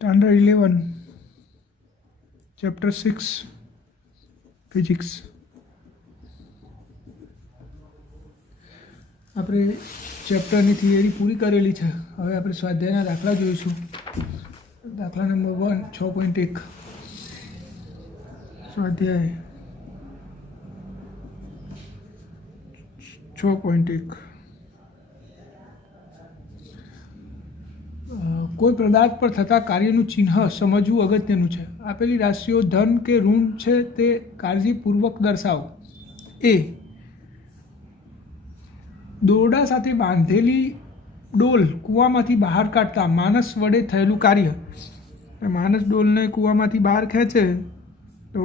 Standard 11 chapter 6 physics. આપણે ચેપ્ટરની theory પૂરી કરેલી છે। હવે આપણે સ્વાધ્યાયના દાખલા જોઈશું। દાખલા નંબર 1 6.1 સ્વાધ્યાય 6.1 કોઈ પદાર્થ પર થતા કાર્યનું ચિહ્ન સમજવું અગત્યનું છે। આપેલી રાશિઓ ધન કે ઋણ છે તે કાળજીપૂર્વક દર્શાવો। એ દોરડા સાથે બાંધેલી ડોલ કૂવામાંથી બહાર કાઢતા માણસ વડે થયેલું કાર્ય। માણસ ડોલને કૂવામાંથી બહાર ખેંચે તો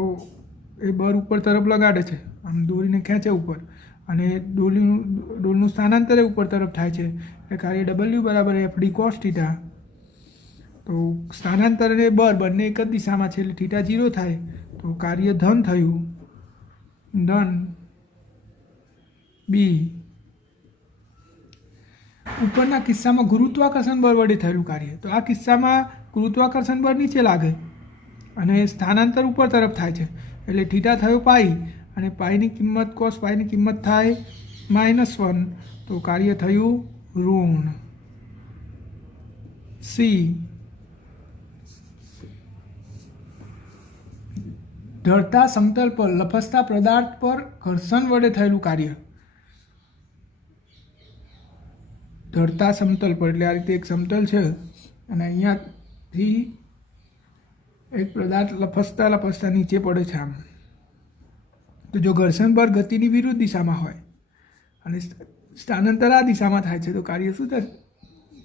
એ બર ઉપર તરફ લગાડે છે, આમ દોરીને ખેંચે ઉપર, અને ડોલનું સ્થાનાંતર ઉપર તરફ થાય છે એટલે કાર્ય W બરાબર FD cos થીટા। તો સ્થાનાંતર અને બર બંને એક જ દિશામાં છે એટલે થીટા 0 થાય તો કાર્ય ધન થયું, ધન B। ઉપરના કિસ્સામાં ગુરુત્વાકર્ષણ બળ વડે થયેલું કાર્ય। તો આ કિસ્સામાં ગુરુત્વાકર્ષણ બળ નીચે લાગે અને સ્થાનાંતર ઉપર તરફ થાય છે એટલે થીટા થયો પાઈ, અને પાઈની કિંમત કોસ પાઈની કિંમત થાય -1 તો કાર્ય થયું ઋણ C। ઢળતા સમતલ પર લપસતા પદાર્થ પર ઘર્ષણ વડે થયેલું કાર્ય। ઢળતા સમતલ પર એટલે આ રીતે એક સમતલ છે અને અહીંયાથી એક પદાર્થ લપસતા લપસતા નીચે પડે છે આમ, તો જો ઘર્ષણ બળ ગતિની વિરુદ્ધ દિશામાં હોય અને સ્થાનાંતર આ દિશામાં થાય છે તો કાર્ય શું થાય?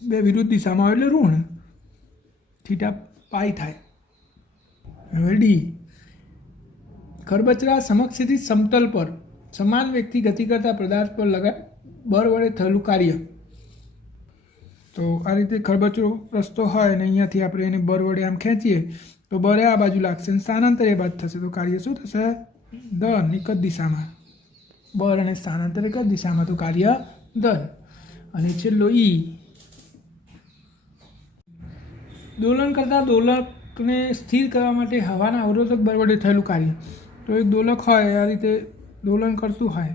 બે વિરુદ્ધ દિશામાં હોય એટલે ઋણ થીટા પાઈ થાય। હવે ડી ખરબચડા સમક્ષિતિજ સમતલ પર સમાન વ્યક્તિ ગતિ કરતા પદાર્થ પર બળ વડે થયેલું કાર્ય। તો આ રીતે ખરબચડો રસ્તો હોય અને અહીંયાથી આપણે એને બર વડે આમ ખેંચીએ તો બરે આ બાજુ લાગશે અને સ્થાનાંતર એ બાજુ થશે તો કાર્ય શું થશે? ધન, એક જ દિશામાં, બર અને સ્થાનાંતર એક જ દિશામાં તો કાર્ય ધન। અને છેલ્લો ઈ દોલન કરતા દોલકને સ્થિર કરવા માટે હવાના અવરોધક બળ વડે થયેલું કાર્ય। તો એક દોલક હોય આ રીતે દોલન કરતું હોય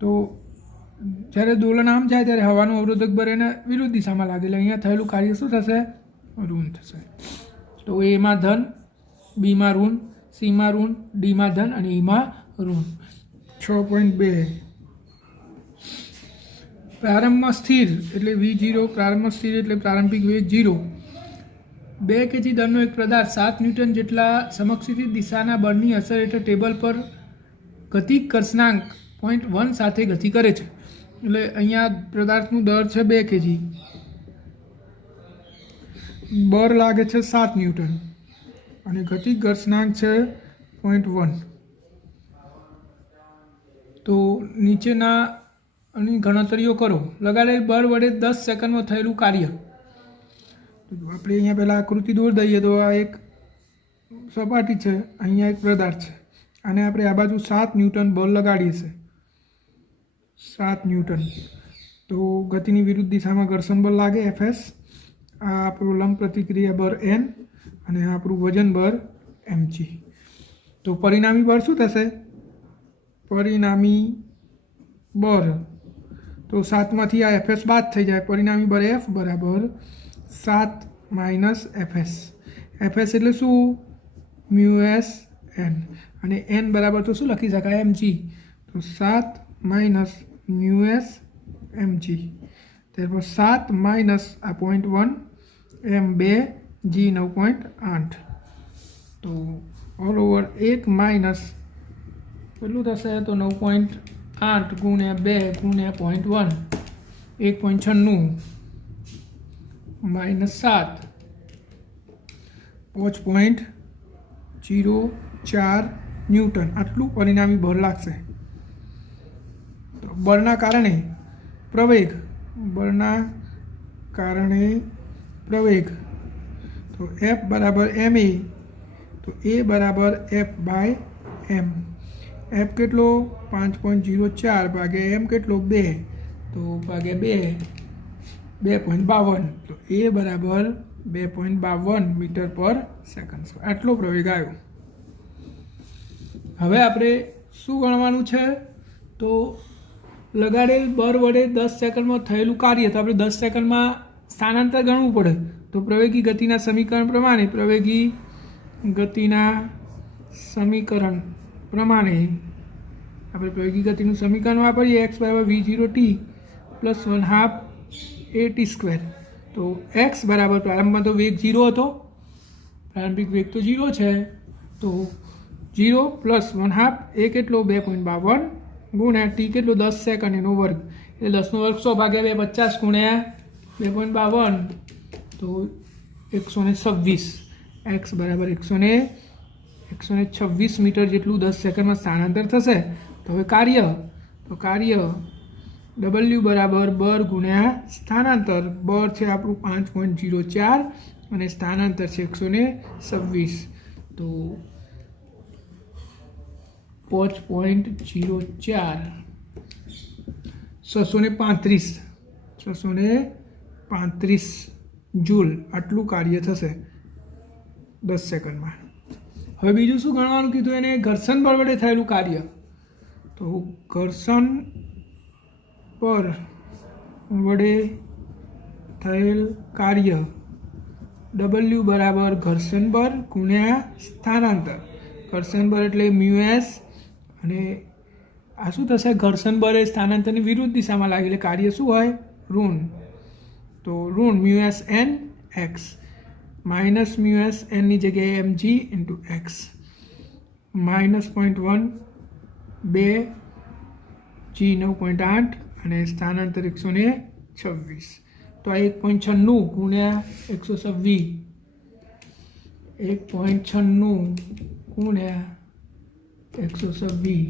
તો જ્યારે દોલન આમ જાય ત્યારે હવાનું અવરોધક બળ એના વિરુદ્ધ દિશામાં લાગે એટલે અહીંયા થયેલું કાર્ય શું થશે? ઋણ થશે। તો એમાં ધન, બીમાં ઋણ, સીમાં ઋણ, ડીમાં ધન અને ઈમાં ઋણ। 6.2 પ્રારંભમાં સ્થિર એટલે V0, પ્રારંભમાં સ્થિર એટલે પ્રારંભિક વેગ 0। 2 kg દળનો એક પદાર્થ 7 ન્યૂટન જેટલા સમક્ષિતિજ દિશાના બળની અસર હેઠળ ટેબલ પર ગતિકર્ષણાંક 0.1 સાથે ગતિ કરે છે। એટલે અહીંયા પદાર્થનું દળ છે 2 kg, બળ લાગે છે 7 ન્યૂટન અને ગતિકર્ષણાંક છે 0.1। તો નીચેના ગણતરીઓ કરો। લગાડેલ બળ વડે 10 સેકન્ડમાં થયેલું કાર્ય। તો આપણે અહીંયા પહેલાં આકૃતિ દોરી દઈએ તો આ એક સપાટી છે, અહીંયા એક પદાર્થ છે અને આપણે આ બાજુ 7 ન્યૂટન બળ લગાડીએ છીએ, 7 ન્યૂટન। તો ગતિની વિરુદ્ધ દિશામાં ઘર્ષણ બળ લાગે Fs, આ આપણું લંબ પ્રતિક્રિયા બળ N અને આ આપણું વજન બળ mg। તો પરિણામી બળ શું થશે? પરિણામી બળ તો 7માંથી આ Fs બાદ થઈ જાય, પરિણામી બળ F બરાબર 7 - Fs। Fs એટલે શું? μs n, અને n બરાબર તો શું લખી શકાય? mg। તો 7 - μs mg, ત્યારબાદ 7 માઇનસ આ 0.1 m2 g 9.8 તો ઓલ ઓવર 1 માઇનસ કેટલું થશે? તો 9.8 ગુણ્યા 2 ગુણ્યા 0.1 1.96 માઇનસ 7 5.04 ન્યૂટન આટલું પરિણામી બળ લાગશે। તો બળના કારણે પ્રવેગ, બળના કારણે પ્રવેગ તો F બરાબર ma, તો A બરાબર F/m। F કેટલો? 5.04 ભાગ્યા m કેટલો? 2 તો ભાગ્યા 2 2.52, તો એ બરાબર 2.52 મીટર પર સેકન્ડ સ્ક્વેર આટલો પ્રવેગ આવ્યો. હવે આપણે શું ગણવાનું છે? તો લગાડેલ બર વડે 10 સેકન્ડમાં થયેલું કાર્ય. તો આપણે 10 સેકન્ડમાં સ્થાનાંતર ગણવું પડે. તો પ્રવેગી ગતિના સમીકરણ પ્રમાણે આપણે પ્રવેગી ગતિનું સમીકરણ વાપરીએ. x બરાબર v0t પ્લસ 1/2 at². તો x બરાબર પ્રારંભમાં તો વેગ 0 હતો, પ્રારંભિક વેગ તો 0 છે, તો 0 પ્લસ 1/2 એ કેટલો 2.52 ગુણ્યા ટી કેટલો 10 સેકન્ડ એનો વર્ગ, એટલે 10નો વર્ગ 100 ભાગ્યા 250 ગુણ્યા 2.52 તો 126. x બરાબર 126 મીટર જેટલું 10 સેકન્ડમાં સ્થાનાંતર થશે. તો હવે કાર્ય W બરાબર બર ગુણ્યા સ્થાનાંતર. બર છે આપણું 5.04 અને સ્થાનાંતર છે 126, તો 5.04 635 જૂલ આટલું કાર્ય થશે 10 સેકન્ડમાં. હવે બીજું શું ગણવાનું કીધું એને? ઘર્ષણ બળ વડે થયેલું કાર્ય. તો ઘર્ષણ પર વડે થયેલ કાર્ય W બરાબર ઘર્ષણ બળ ગુણ્યા સ્થાનાંતર. ઘર્ષણ બળ એટલે મ્યુએસ, અને આ શું થશે? ઘર્ષણ બળ એ સ્થાનાંતરની વિરુદ્ધ દિશામાં લાગે એટલે કાર્ય શું હોય? ઋણ. તો ઋણ mu s N x minus mu s એનની જગ્યાએ mg ઇન્ટુ એક્સ -0.1 2 g 9.8 અને સ્થાનાંતર 126. તો આ 1.96 ગુણ્યા 126, 1.96 ગુણ્યા 126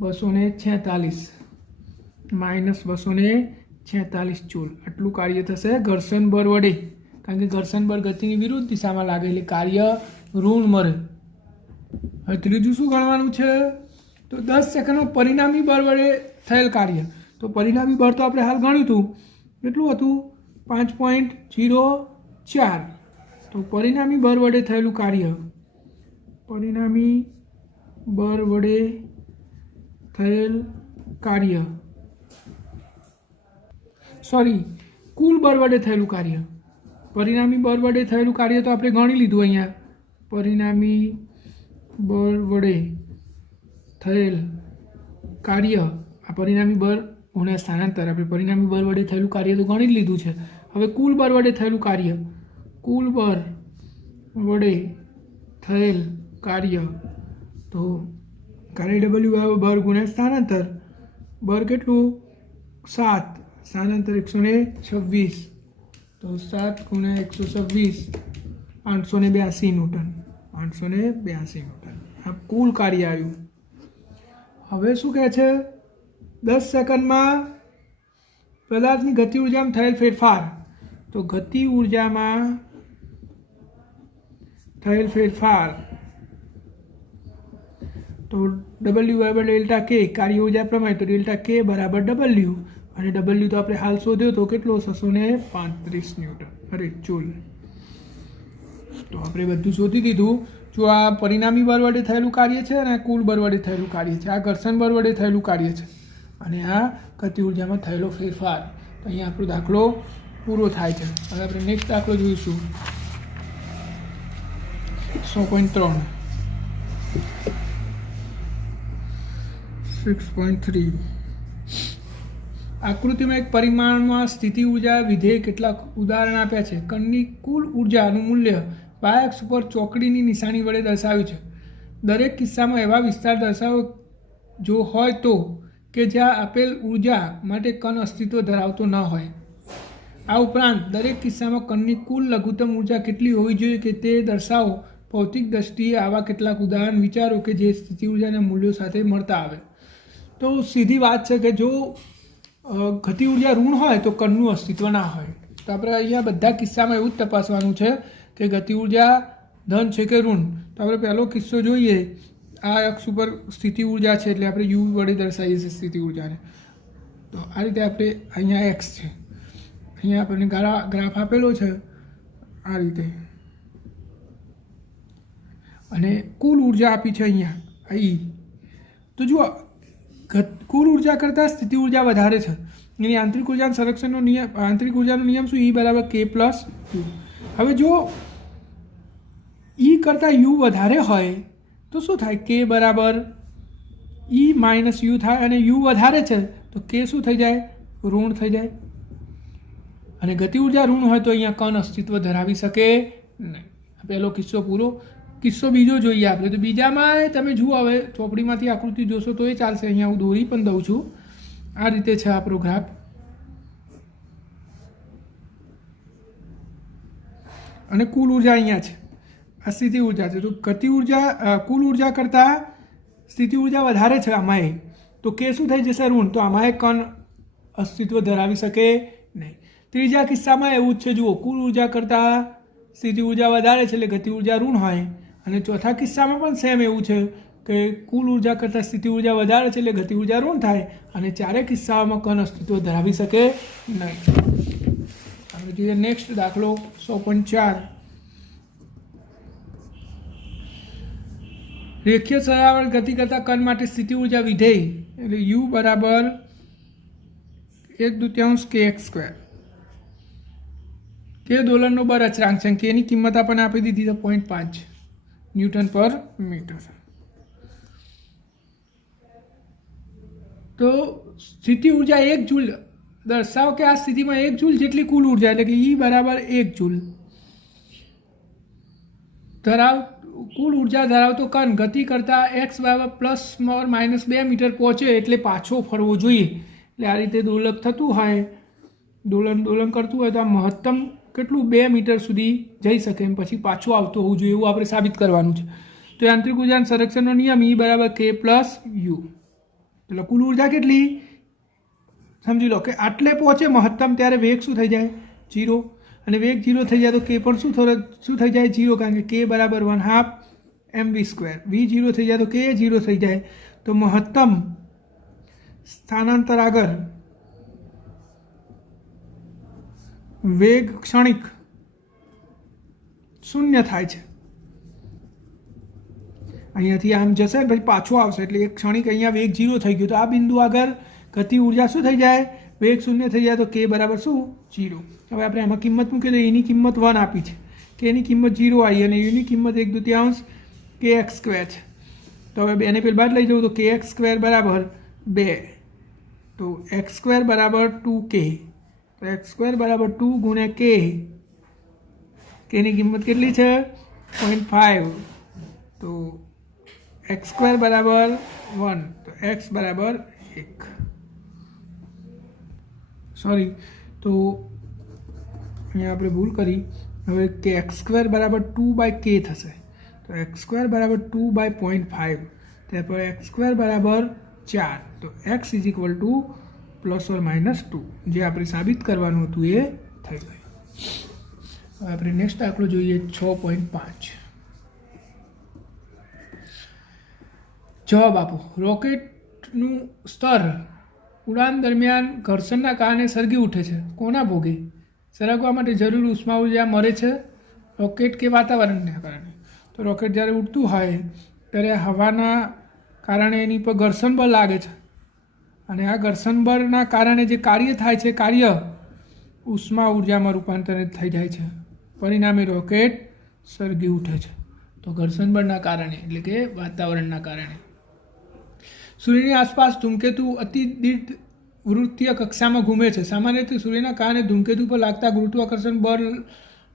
246 માઇનસ 246 જૂલ આટલું કાર્ય થશે ઘર્ષણ બળ વડે. કારણ કે ઘર્ષણ બળ ગતિની વિરુદ્ધ દિશામાં લાગે એટલે કાર્ય ઋણ મળે. હવે ત્રીજું શું ગણવાનું છે? તો 10 સેકન્ડમાં પરિણામી બળ વડે થયેલ કાર્ય. તો પરિણામી બળ તો આપણે હાલ ગણ્યું હતું, કેટલું હતું? 5.04. તો પરિણામી બળ વડે થયેલું કાર્ય, પરિણામી બળ વડે થયેલ કાર્ય, કુલ બળ વડે થયેલું કાર્ય. પરિણામી બળ વડે થયેલું કાર્ય તો આપણે ગણી લીધું અહીંયા. પરિણામી બળ વડે થયેલ કાર્ય, આ પરિણામી બળ ગુણ્યા સ્થાનાંતર, આપણે પરિણામી બળ વડે થયેલું કાર્ય તો ગણી જ લીધું છે. હવે કુલ બળ વડે થયેલું કાર્ય, કુલ બળ વડે થયેલ કાર્ય, તો કાર્ય W બરાબર બળ ગુણ્યા સ્થાનાંતર. બળ કેટલું? 7, સ્થાનાંતર 126, તો 7 ગુણ્યા 126 882 ન્યૂટન. 882 ન્યૂટન આ કુલ કાર્ય આવ્યું. હવે શું કહે છે? 10 સેકન્ડમાં પદાર્થની ગતિ ઉર્જામાં થયેલ ફેરફાર. તો ગતિ ઉર્જામાં થયેલ ફેરફાર, તો W બરાબર ડેલ્ટા કે, કાર્ય ઉર્જા પ્રમાણે તો ડેલ્ટા કે બરાબર W, અને W તો આપણે હાલ શોધ્યો તો કેટલો? 635 ન્યૂટન જૂલ. તો આપણે બધું શોધી દીધું. જો આ પરિણામી બળ વડે થયેલું કાર્ય છે અને કુલ બળ વડે થયેલું કાર્ય છે, આ ઘર્ષણ બળ વડે થયેલું કાર્ય છે, અને આ ગતિ ઉર્જામાં થયેલો ફેરફાર. તો અહીંયા આપણો દાખલો પૂરો થાય છે. હવે આપણે નેક્સ્ટ દાખલો જોઈશું 6.3 6.3. આકૃતિમાં એક પરિમાણમાં સ્થિતિ ઉર્જા વિધેય કેટલાક ઉદાહરણ આપ્યા છે. કણની કુલ ઉર્જાનું મૂલ્ય y-અક્ષ ઉપર ચોકડીની નિશાની વડે દર્શાવ્યું છે. દરેક કિસ્સામાં એવા વિસ્તાર દર્શાવો જો હોય તો કે જ્યાં આપેલ ઉર્જા માટે કણ અસ્તિત્વ ધરાવતો ન હોય. આ ઉપરાંત દરેક કિસ્સામાં કણની કુલ લઘુત્તમ ઉર્જા કેટલી હોવી જોઈએ કે તે દર્શાવો. ભૌતિક દ્રષ્ટિએ આવા કેટલાક ઉદાહરણ વિચારો કે જે સ્થિતિ ઉર્જાના મૂલ્યો સાથે મળતા આવે. તો સીધી વાત છે કે જો ગતિ ઉર્જા ઋણ હોય તો કણનું અસ્તિત્વ ના હોય. તો આપણે અહીંયા બધા કિસ્સામાં એવું જ તપાસવાનું છે કે ગતિ ઉર્જા ધન છે કે ઋણ. તો આપણે પહેલો કિસ્સો જોઈએ. આ અક્ષ ઉપર સ્થિતિ ઉર્જા છે એટલે આપણે યુ વડે દર્શાવીએ છીએ સ્થિતિ ઉર્જાને. તો આ રીતે આપણે અહીંયા એક્સ છે, અહીંયા આપણને ગ્રાફ આપેલો છે આ રીતે, અને કુલ ઉર્જા આપી છે અહીંયા ઈ. તો જુઓ કુલ ઉર્જા કરતાં સ્થિતિ ઉર્જા વધારે છે. એની આંતરિક ઉર્જા સંરક્ષણનો નિયમ, આંતરિક ઉર્જાનો નિયમ શું? ઈ બરાબર કે પ્લસ યુ. હવે જો ઈ કરતાં યુ વધારે હોય તો શું થાય? કે બરાબર ઈ માઇનસ યુ થાય, અને યુ વધારે છે તો કે શું થઈ જાય? ઋણ થઈ જાય. અને ગતિ ઉર્જા ઋણ હોય તો અહીંયા કણ અસ્તિત્વ ધરાવી શકે નહીં. પહેલો કિસ્સો પૂરો. કિસ્સો બીજો જોઈએ આપણે. તો બીજામાં તમે જુઓ, હવે ચોપડીમાંથી આકૃતિ જોશો તો એ ચાલશે. અહીંયા હું દોરી પણ દઉં છું. આ રીતે છે આપણો ગ્રાફ. અને કુલ ઉર્જા અહીંયા છે, આ સ્થિતિ ઉર્જા છે. તો ગતિ ઉર્જા કુલ ઉર્જા કરતાં સ્થિતિ ઉર્જા વધારે છે આમાં, તો કે શું થઈ જશે? ઋણ. તો આમાં કણ અસ્તિત્વ ધરાવી શકે નહીં. ત્રીજા કિસ્સામાં એવું જ છે. જુઓ, કુલ ઉર્જા કરતાં સ્થિતિ ઉર્જા વધારે છે એટલે ગતિ ઉર્જા ઋણ હોય. અને ચોથા કિસ્સામાં પણ સેમ એવું છે કે કુલ ઉર્જા કરતાં સ્થિતિ ઉર્જા વધારે છે એટલે ગતિ ઉર્જા ઋણ થાય. અને ચારેય કિસ્સાઓમાં કણ અસ્તિત્વ ધરાવી શકે નહીં. હવે જોઈએ નેક્સ્ટ દાખલો 100.4. રેખીય સરાવર ગતિ કરતાં કણ માટે સ્થિતિ ઉર્જા વિધેય એટલે યુ બરાબર 1/2 kx². કે દોલનનો બળ અચળાંક છે. કેની કિંમત આપણને આપી દીધી છે 0.5 ન્યૂટન પર મીટર. તો સ્થિતિ ઉર્જા 1 જૂલ દર્શાવો કે આ સ્થિતિમાં 1 જૂલ જેટલી કુલ ઉર્જા એટલે કે ઈ બરાબર 1 જૂલ કુલ ઉર્જા ધરાવતો કણ ગતિ કરતાં એક્સ બરાબર ±2 મીટર પહોંચે એટલે પાછો ફરવો જોઈએ. એટલે આ રીતે દોલક થતું હોય, દોલન કરતું હોય તો આ મહત્તમ કેટલું 2 મીટર સુધી જઈ શકે એમ પછી પાછું આવતું હોવું જોઈએ, એવું આપણે સાબિત કરવાનું છે. તો આંતરિક ઉર્જા સંરક્ષણનો નિયમ ઈ બરાબર કે પ્લસ યુ. એટલે કુલ ઉર્જા કેટલી સમજી લો કે આટલે પહોંચે મહત્તમ ત્યારે વેગ શું થઈ જાય? 0. અને વેગ 0 થઈ જાય તો કે પણ શું થઈ જાય? 0. કારણ કે કે બરાબર 1/2 mv². v 0 થઈ જાય તો કે 0 થઈ જાય. તો મહત્તમ સ્થાનાંતર આગળ વેગ ક્ષણિક 0 થાય છે. અહીંયાથી આમ જશે પછી પાછો આવશે એટલે એક ક્ષણિક અહીંયા વેગ 0 થઈ ગયો. તો આ બિંદુ આગળ ગતિ ઉર્જા શું થઈ જાય? વેગ 0 થઈ જાય તો કે બરાબર શું? 0. હવે આપણે આમાં કિંમત મૂકીએ તો એની કિંમત 1 આપી છે, કે એની કિંમત 0 આવી, અને એની કિંમત 1/2 kx² છે. તો હવે બેને પેલી બાદ લઈ જવું તો kx² બરાબર 2. તો x² બરાબર 2k. તો x² બરાબર 2 ગુણ્યા k. કેની કિંમત કેટલી છે? 0.5. તો x² બરાબર 1. તો x બરાબર 1. સોરી, તો અહીંયા આપણે ભૂલ કરી. હવે કે x² બરાબર 2/k થશે. તો x² બરાબર 2/0.5. ત્યાર પર x² બરાબર 4. તો x = ±2, જે આપણે સાબિત કરવાનું હતું એ થઈ ગયું. હવે આપણે નેક્સ્ટ દાખલો જોઈએ 6.5. જવાબ આપો. રોકેટનું સ્તર ઉડાન દરમિયાન ઘર્ષણના કારણે સળગી ઉઠે છે. કોના ભોગે? સળગવા માટે જરૂરી ઉષ્મા ઉર્જા મળે છે રોકેટ કે વાતાવરણના કારણે? તો રોકેટ જ્યારે ઉડતું હોય ત્યારે હવાના કારણે એની પર ઘર્ષણ બળ લાગે છે, અને આ ઘર્ષણ બળના કારણે જે કાર્ય થાય છે કાર્ય ઉષ્મા ઉર્જામાં રૂપાંતરિત થઈ જાય છે. પરિણામે રોકેટ સળગી ઉઠે છે. તો ઘર્ષણ બળના કારણે એટલે કે વાતાવરણના કારણે. સૂર્યની આસપાસ ધૂમકેતુ અતિ દીર્ઘ વૃત્તીય કક્ષામાં ઘૂમે છે. સામાન્ય રીતે સૂર્યના કારણે ધૂમકેતુ પર લાગતા ગુરુત્વાકર્ષણ બળ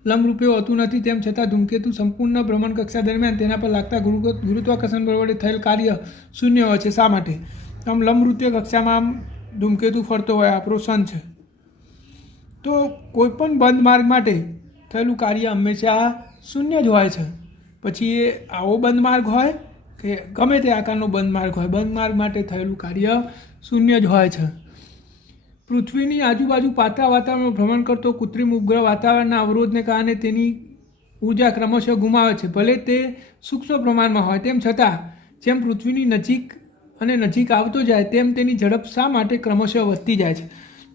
લંબરૂપે હોતું નથી. તેમ છતાં ધૂમકેતુ સંપૂર્ણ ભ્રમણ કક્ષા દરમિયાન તેના પર લાગતા ગુરુત્વાકર્ષણ બળ વડે થયેલ કાર્ય શૂન્ય હોય છે. શા માટે? આમ લંબરૂપીય કક્ષામાં આમ ધૂમકેતુ ફરતો હોય, આપણો સન છે, તો કોઈપણ બંધ માર્ગ માટે થયેલું કાર્ય હંમેશા શૂન્ય જ હોય છે. પછી એ આવો બંધ માર્ગ હોય કે ગમે તે આકારનો બંધ માર્ગ હોય, બંધ માર્ગ માટે થયેલું કાર્ય શૂન્ય જ હોય છે. પૃથ્વીની આજુબાજુ પાતળા વાતાવરણમાં ભ્રમણ કરતો કૃત્રિમ ઉપગ્રહ વાતાવરણના અવરોધને કારણે તેની ઉર્જા ક્રમશઃ ગુમાવે છે. ભલે તે સૂક્ષ્મ પ્રમાણમાં હોય, તેમ છતાં જેમ પૃથ્વીની નજીક આવતો જાય તેમ તેની ઝડપ શા માટે ક્રમશઃ વધતી જાય છે?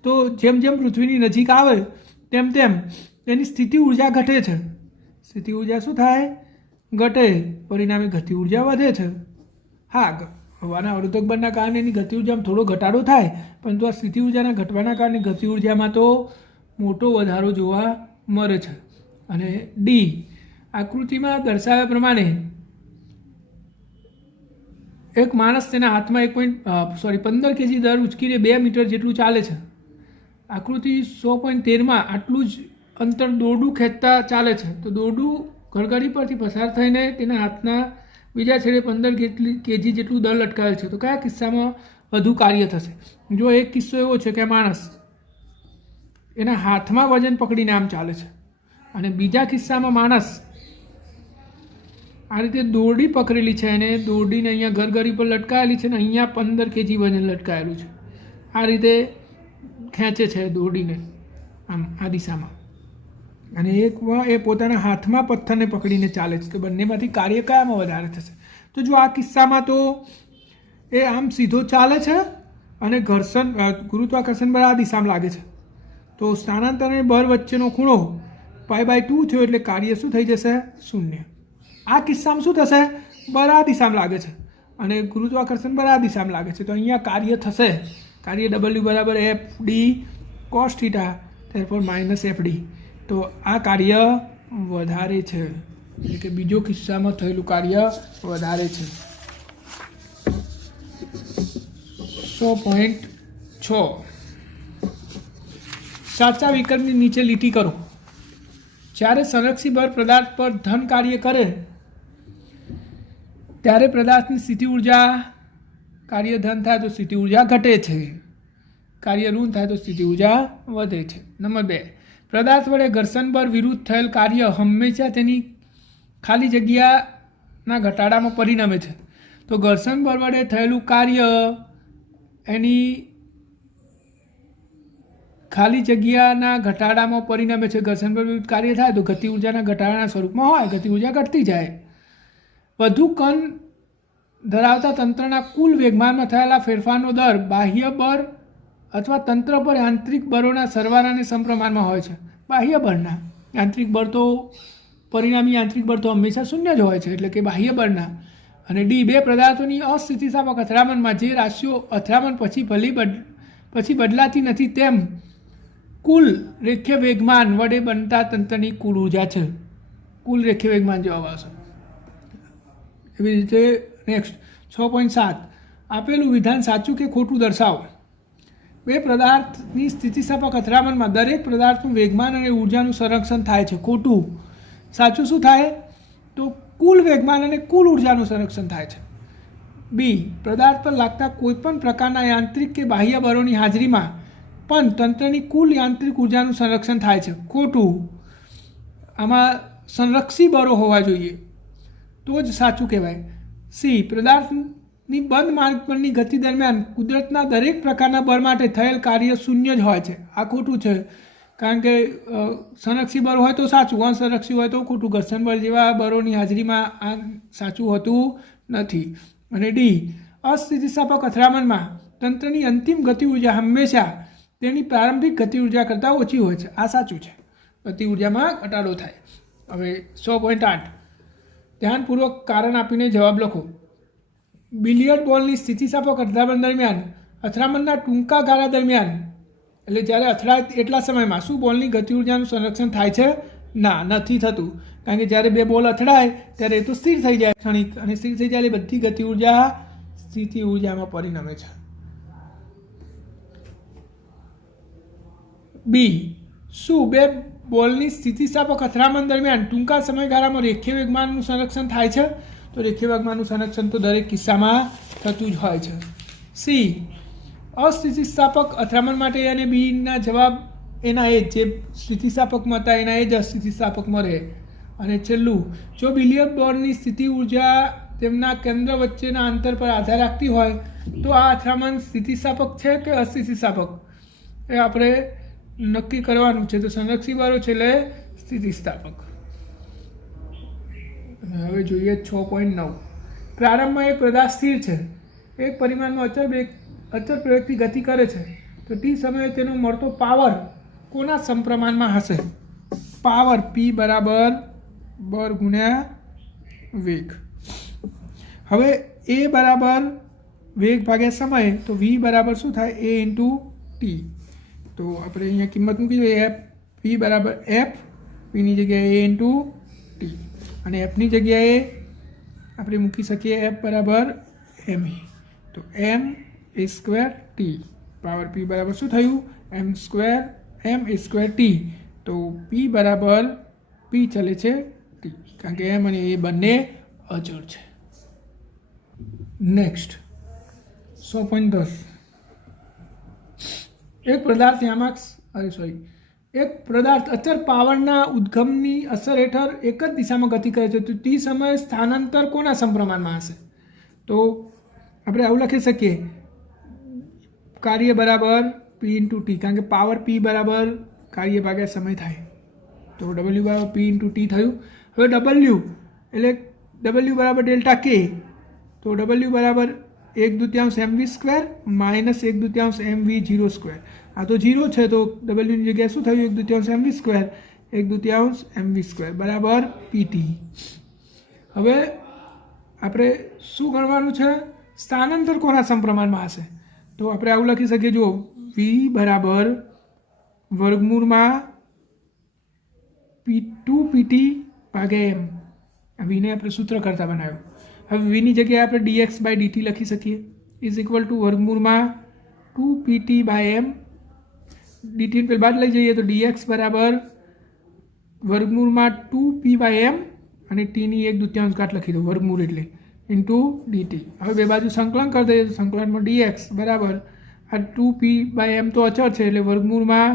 તો જેમ જેમ પૃથ્વીની નજીક આવે તેમ તેમ એની સ્થિતિ ઉર્જા ઘટે છે. સ્થિતિ ઉર્જા શું થાય? ઘટે. પરિણામે ગતિ ઉર્જા વધે છે. હા, હવાના અવરોધક બળના કારણે એની ગતિ ઉર્જામાં થોડો ઘટાડો થાય, પરંતુ આ સ્થિતિ ઉર્જાના ઘટવાના કારણે ગતિ ઉર્જામાં તો મોટો વધારો જોવા મળે છે. અને ડી આકૃતિમાં દર્શાવ્યા પ્રમાણે એક માણસ તેના હાથમાં 15 kg દર ઉચકીને 2 મીટર જેટલું ચાલે છે. આકૃતિ 100.13માં આટલું જ અંતર દોરડું ખેંચતા ચાલે છે. તો દોરડું ઘરઘડી પરથી પસાર થઈને તેના હાથના બીજા છેડે 15 kg જેટલું દળ લટકાવેલ છે. તો કયા કિસ્સામાં વધુ કાર્ય થશે? જો એક કિસ્સો એવો છે કે માણસ એના હાથમાં વજન પકડીને આમ ચાલે છે, અને બીજા કિસ્સામાં માણસ આ રીતે દોરડી પકડેલી છે અને દોરડીને અહીંયા ઘરઘડી પર લટકાયેલી છે, અને અહીંયા 15 kg વજન લટકાયેલું છે. આ રીતે ખેંચે છે દોરડીને આમ આ દિશામાં, અને એક એ પોતાના હાથમાં પથ્થરને પકડીને ચાલે છે. તો બંનેમાંથી કાર્ય કયામાં વધારે થશે? તો જો આ કિસ્સામાં તો એ આમ સીધો ચાલે છે અને ગુરુત્વાકર્ષણ બળ આ દિશામાં લાગે છે. તો સ્થાનાંતર અને બળ વચ્ચેનો ખૂણો π/2 થયો, એટલે કાર્ય શું થઈ જશે? 0. આ કિસ્સામાં શું થશે? બળ આ દિશામાં લાગે છે અને ગુરુત્વાકર્ષણ બળ આ દિશામાં લાગે છે. તો અહીંયા કાર્ય થશે. કાર્ય W = FD cos θ, therefore -FD. તો આ કાર્ય વધારે છે, એટલે કે બીજો કિસ્સામાં થયેલું કાર્ય વધારે છે. 100.6 સાચા વિકલ્પની નીચે લીટી કરો. જ્યારે સંરક્ષી બળ પદાર્થ પર ધન કાર્ય કરે ત્યારે પદાર્થની સ્થિતિ ઉર્જા કાર્ય ધન થાય તો સ્થિતિ ઉર્જા ઘટે છે, કાર્ય ઋણ થાય તો સ્થિતિ ઉર્જા વધે છે. નંબર 2, પદાર્થ વડે ઘર્ષણ બળ વિરુદ્ધ થયેલ કાર્ય હંમેશા તેની ખાલી જગ્યાના ઘટાડામાં પરિણમે છે. તો ઘર્ષણ બળ વડે થયેલું કાર્ય એની ખાલી જગ્યાના ઘટાડામાં પરિણમે છે. ઘર્ષણ બળ વિરુદ્ધ કાર્ય થાય તો ગતિ ઉર્જાના ઘટાડાના સ્વરૂપમાં હોય, ગતિ ઉર્જા ઘટતી જાય. વધુ કણ ધરાવતા તંત્રના કુલ વેગમાનમાં થયેલા ફેરફારનો દર બાહ્ય બળ અથવા તંત્ર પર યાંત્રિક બળોના સરવાળાને સમપ્રમાણમાં હોય છે. બાહ્ય બળના યાંત્રિક બળ તો પરિણામી યાંત્રિક બળ તો હંમેશા 0 જ હોય છે, એટલે કે બાહ્ય બળના. અને ડી, બે પદાર્થોની અસ્થિતિસ્થાપક અથડામણમાં જે રાશિઓ અથડામણ પછી બદલાતી નથી તેમ કુલ રેખીય વેગમાન વડે બનતા તંત્રની કુલ ઉર્જા છે. કુલ રેખીય વેગમાન જવાબ આવશે. એવી રીતે નેક્સ્ટ 6.7 આપેલું વિધાન સાચું કે ખોટું દર્શાવો. બે પદાર્થની સ્થિતિસ્થાપક અથડામણમાં દરેક પદાર્થનું વેગમાન અને ઉર્જાનું સંરક્ષણ થાય છે. ખોટું. સાચું શું થાય? તો કુલ વેગમાન અને કુલ ઉર્જાનું સંરક્ષણ થાય છે. બી, પદાર્થ પર લાગતા કોઈપણ પ્રકારના યાંત્રિક કે બાહ્ય બળોની હાજરીમાં પણ તંત્રની કુલ યાંત્રિક ઉર્જાનું સંરક્ષણ થાય છે. ખોટું. આમાં સંરક્ષી બળો હોવા જોઈએ તો જ સાચું કહેવાય. સી, પદાર્થની બંધ માર્ગ પરની ગતિ દરમિયાન કુદરતના દરેક પ્રકારના બળ માટે થયેલ કાર્ય 0 જ હોય છે. આ ખોટું છે, કારણ કે સંરક્ષી બળ હોય તો સાચું, અસંરક્ષી હોય તો ખોટું. ઘર્ષણ બળ જેવા બળોની હાજરીમાં આ સાચું હોતું નથી. અને ડી, અસ્થિતિસ્થાપક અથડામણમાં તંત્રની અંતિમ ગતિ ઉર્જા હંમેશા તેની પ્રારંભિક ગતિ ઉર્જા કરતાં ઓછી હોય છે. આ સાચું છે, ગતિ ઉર્જામાં ઘટાડો થાય. હવે 100.8 ધ્યાનપૂર્વક કારણ આપીને જવાબ લખો. બિલિયર્ડ બોલની સ્થિતિસ્થાપક અથડામણ દરમિયાન અથડામણના ટૂંકા ગાળા દરમિયાન, એટલે જ્યારે અથડાય એટલા સમયમાં શું બોલની ગતિ ઉર્જાનું સંરક્ષણ થાય છે? ના, નથી થતું. કારણ કે જ્યારે બે બોલ અથડાય ત્યારે એ તો સ્થિર થઈ જાય ક્ષણિક, અને સ્થિર થઈ જાય બધી ગતિ ઉર્જા સ્થિતિ ઉર્જામાં પરિણમે છે. બી, શું બે બોલની સ્થિતિસ્થાપક અથડામણ દરમિયાન ટૂંકા સમયગાળામાં રેખીય વેગમાનનું સંરક્ષણ થાય છે? તો રેખીય વેગમાનનું સંરક્ષણ તો દરેક કિસ્સામાં થતું જ હોય છે. સી, અસ્થિતિસ્થાપક અથડામણ માટે અને બીના જવાબ એના એ જે સ્થિતિસ્થાપકમાં હતા એના એ જ અસ્થિતિસ્થાપકમાં રહે. અને છેલ્લું, જો બિલિયર્ડ બોલની સ્થિતિ ઉર્જા તેમના કેન્દ્ર વચ્ચેના અંતર પર આધાર રાખતી હોય તો આ અથડામણ સ્થિતિસ્થાપક છે કે અસ્થિતિસ્થાપક એ આપણે નક્કી કરવાનું છે. તો સંરક્ષી બળો છેલ્લે સ્થિતિસ્થાપક. હવે જોઈએ 6.9 પ્રારંભમાં એક પદાર્થ સ્થિર છે, એક પરિમાણમાં અચળ પ્રવેગથી ગતિ કરે છે. તો ટી સમયે તેનો મળતો પાવર કોના સમપ્રમાણમાં હશે? પાવર પી બરાબર બર ગુણ્યા વેગ. હવે એ બરાબર વેગ ભાગ્યા સમય, તો વી બરાબર શું થાય? એ ઇન્ટુ ટી. તો આપણે અહીંયા કિંમત મૂકી દઈએ એફ પી બરાબર એફ, પીની જગ્યાએ એ ઇન્ટુ ટી, અને એફની જગ્યાએ આપણે મૂકી શકીએ એફ બરાબર એમ એ. તો એમ એ સ્ક્વેર ટી પાવર પી બરાબર શું થયું? એમ સ્ક્વેર એમ એ સ્ક્વેર ટી. તો પી બરાબર પી ચાલે છે ટી, કારણ કે એમ અને એ બંને અચળ છે. નેક્સ્ટ 100.10. એક પદાર્થ એક પદાર્થ અચળ પાવરના ઉદ્ગમની અસર હેઠળ એક જ દિશામાં ગતિ કરે છે, તો તે સમયે સ્થાનાંતર કોના સમપ્રમાણમાં હશે? તો આપણે આવું લખી શકીએ કાર્ય બરાબર પી ઇન્ટુ ટી, કારણ કે પાવર પી બરાબર કાર્ય ભાગ્યા સમય થાય, તો ડબલ્યુ બરાબર પી ઇન્ટુ ટી થયું. હવે ડબલ્યુ એટલે ડબલ્યુ બરાબર ડેલ્ટા કે, તો ડબલ્યુ બરાબર 1/2 એમ વી સ્ક્વેર માઇનસ 1/2 એમ વી 0 સ્ક્વેર. આ તો 0 છે, તો ડબલ્યુની જગ્યાએ શું થયું? 1/2 એમ વી સ્ક્વેર 1/2 એમ વી સ્ક્વેર બરાબર પીટી. હવે આપણે શું ગણવાનું છે? સ્થાનાંતર કોના સમપ્રમાણમાં હશે? તો આપણે આવું લખી શકીએ, જો વી બરાબર વર્ગમૂળમાં P2 PT ભાગ્યા એમ. આ વીને આપણે સૂત્ર કરતા બનાવ્યું. હવે વીની જગ્યાએ આપણે dx બાય dt લખી શકીએ ઇઝ ઇક્વલ ટુ વર્ગમૂળમાં 2PT બાય એમ. ડીટી પેલી બાદ લઈ જઈએ તો dx બરાબર વર્ગમૂળમાં 2p બાય એમ, અને ટીની 1/2 ઘાત લખી દો વર્ગમૂળ એટલે ઇન્ટુ ડીટી. હવે બે બાજુ સંકલન કરી દઈએ તો સંકલનમાં dx બરાબર આ 2p બાય એમ તો અચળ છે, એટલે વર્ગમૂળમાં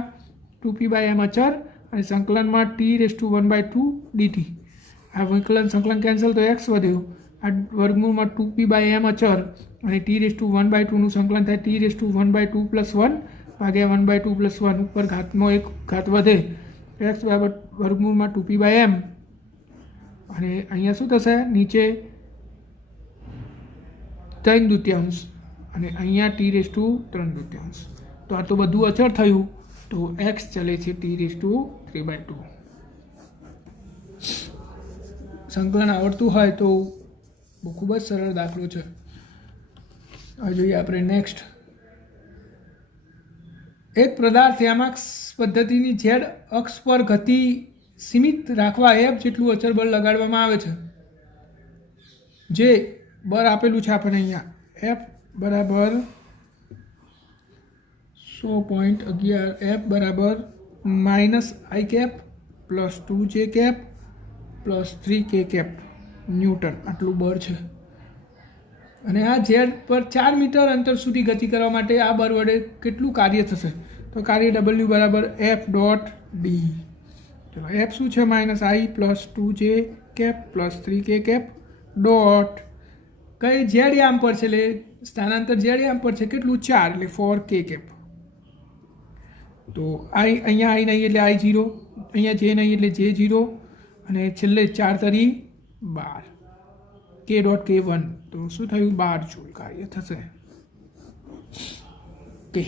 2p બાય એમ અચળ, અને સંકલનમાં t⁻1/2 dt. આ વિકલન સંકલન કેન્સલ તો x વધ્યું, આ વર્ગમૂળમાં 2p બાય એમ અચળ, અને t⁻1/2નું સંકલન થાય t⁻1/2 + 1 ભાગ્યા 1/2 + 1, ઉપર ઘાતમાં એક ઘાત વધે, x બરાબર વર્ગમૂળમાં 2p બાય એમ, અને અહીંયા શું થશે? નીચે 3/2 અને અહીંયા t⁻3/2. તો આ તો બધું અચળ થયું, તો x ચલે છે t⁻3/2. સંકલન આવડતું હોય તો ખૂબ જ સરળ દાખલો છે. હવે જોઈએ આપણે નેક્સ્ટ. એક પદાર્થ યામાક્સ પદ્ધતિની ઝેડ અક્ષ પર ગતિ સીમિત રાખવા એફ જેટલું અચળ બળ લગાડવામાં આવે છે. જે બળ આપેલું છે આપણને અહીંયા એફ બરાબર 100.11 એફ બરાબર -i cap plus 2j cap plus 3k cap newton આટલું બળ છે. અને આ ઝેડ પર 4 મીટર અંતર સુધી ગતિ કરવા માટે આ બળ વડે કેટલું કાર્ય થશે? તો કાર્ય ડબલ્યુ બરાબર એફ ડોટ ડી. ચલો એફ શું છે? -i પ્લસ 2j cap plus 3k cap dot કઈ ઝેડ યામ પર છે, એટલે સ્થાનાંતર ઝેડ યામ પર છે કેટલું? 4, એટલે 4k કેપ. તો અહીંયા i નહીં એટલે i0, અહીંયા જે નહીં એટલે j0, અને છેલ્લે 4 તરી 12 k ડોટ k1. તો શું થયું? 12 જૂલ કાર્ય થશે. કે